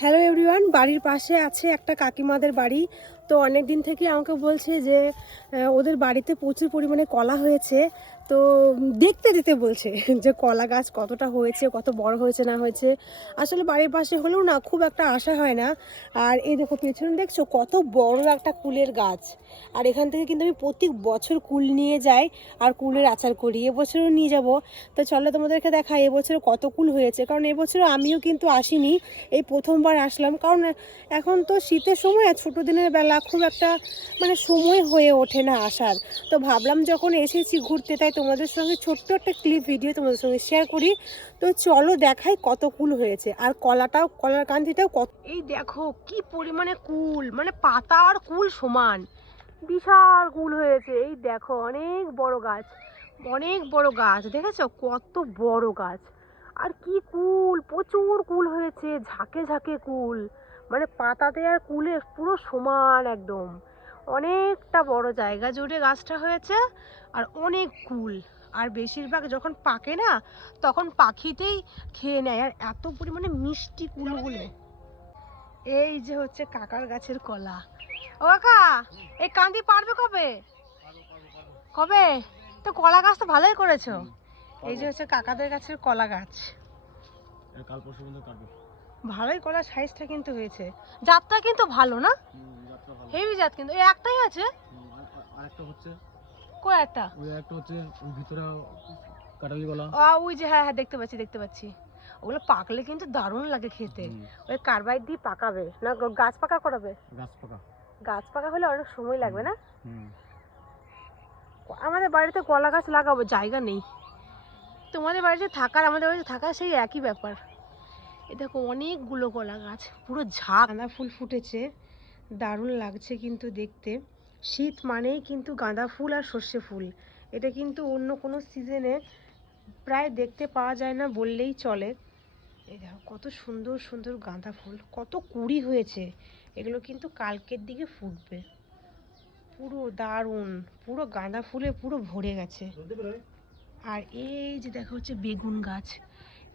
Hello everyone, বাড়ির পাশে আছে একটা কাকিমাদের বাড়ি। তো অনেক দিন থেকে আমাকে বলছে যে ওদের বাড়িতে প্রচুর পরিমাণে কলা হয়েছে। তো দেখতে দিতে বলছে যে কলা গাছ কতটা হয়েছে, কত বড় হয়েছে না হয়েছে। আসলে বাড়ির পাশে হলেও না খুব একটা আশা হয় না। আর এই দেখো পেছনে দেখছো কত বড় একটা কুলের গাছ। আর এখান থেকে কিন্তু আমি প্রত্যেক বছর কুল নিয়ে যাই আর কুলের আচার করি, এবছরও নিয়ে যাব। তো চলো তোমাদেরকে দেখাই এবছর কত কুল হয়েছে, কারণ এবছর আমিও কিন্তু আসিনি, এই প্রথমবার আসলাম। কারণ এখন তো শীতের সময় আর ছোটো দিনের বেলা খুব একটা মানে সময় হয়ে ওঠে না আসার। তো ভাবলাম যখন এসেছি ঘুরতে, তাই তোমাদের সঙ্গে ছোট্ট একটা ক্লিপ ভিডিও তোমাদের সঙ্গে শেয়ার করি। তো চলো দেখাই কত কুল হয়েছে। আর কলাটাও, কলার কান্দিটাও কত, এই দেখো কি পরিমাণে কুল, মানে পাতা আর কুল সমান, বিশাল কুল হয়েছে। এই দেখো অনেক বড় গাছ, অনেক বড় গাছ, দেখেছো কত বড় গাছ। আর কি কুল, প্রচুর কুল হয়েছে, ঝাঁকে ঝাঁকে কুল, মানে পাতাতে আর কুলে পুরো সমান একদম। অনেকটা বড় জায়গা জুড়ে গাছটা হয়েছে আর অনেক কুল। আর বেশিরভাগ যখন পাকে না তখন পাখিতেই খেয়ে নেয়, আর এত পরিমাণে মিষ্টি কুলগুলো। এই যে হচ্ছে কাকার গাছের কলা। ও কাকা, এই কান্দি পারবে কবে? কবে? তো কলা গাছ তো ভালোই করেছো। এই যে হচ্ছে কাকাদের গাছের কলা গাছ, কাল পরশু মধ্যে কাটবো। ভালোই কলা সাইজটা কিন্তু হয়েছে, জাতটা কিন্তু ভালো না, হেভি জাত কিন্তু। এই একটাই আছে, আরেকটা হচ্ছে কই একটা? ওই একটা হচ্ছে ওই ভিতরে কাটালি কলা। ওই যে, হ্যাঁ হ্যাঁ দেখতে পাচ্ছি দেখতে পাচ্ছি। ওগুলো পাকলে কিন্তু দারুণ লাগে খেতে। ওই কার্বাইড দিয়ে পাকাবে না, গাছ পাকা করাবে? গাছ পাকা। গাছ পাকা হলে অনেক সময় লাগবে না? আমাদের বাড়িতে কলা গাছ লাগাবো, জায়গা নেই। তোমাদের বাড়িতে থাকার আমাদের বাড়িতে থাকার সেই একই ব্যাপার। এই দেখো অনেকগুলো কলা গাছ, পুরো ঝাঁক গাঁদা ফুল ফুটেছে, দারুণ লাগছে কিন্তু দেখতে। শীত মানেই কিন্তু গাঁদা ফুল আর সর্ষে ফুল, এটা কিন্তু অন্য কোনো সিজনে প্রায় দেখতে পাওয়া যায় না বললেই চলে। এই দেখো কত সুন্দর সুন্দর গাঁদা ফুল, কত কুড়ি হয়েছে। এগুলো কিন্তু কালকের দিকে ফুটবে, পুরো দারুণ, পুরো গাঁদা ফুলে পুরো ভরে গেছে। আর এই যে দেখো হচ্ছে বেগুন গাছ,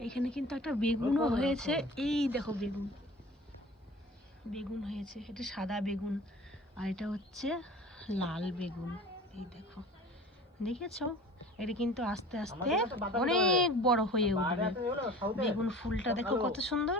এখানে কিন্তু একটা বেগুনও হয়েছে। এই দেখো বেগুন, বেগুন হয়েছে, এটা সাদা বেগুন আর এটা হচ্ছে লাল বেগুন। এই দেখো, দেখেছো? এটা কিন্তু আস্তে আস্তে অনেক বড় হয়ে উঠবে। বেগুন ফুলটা দেখো কত সুন্দর।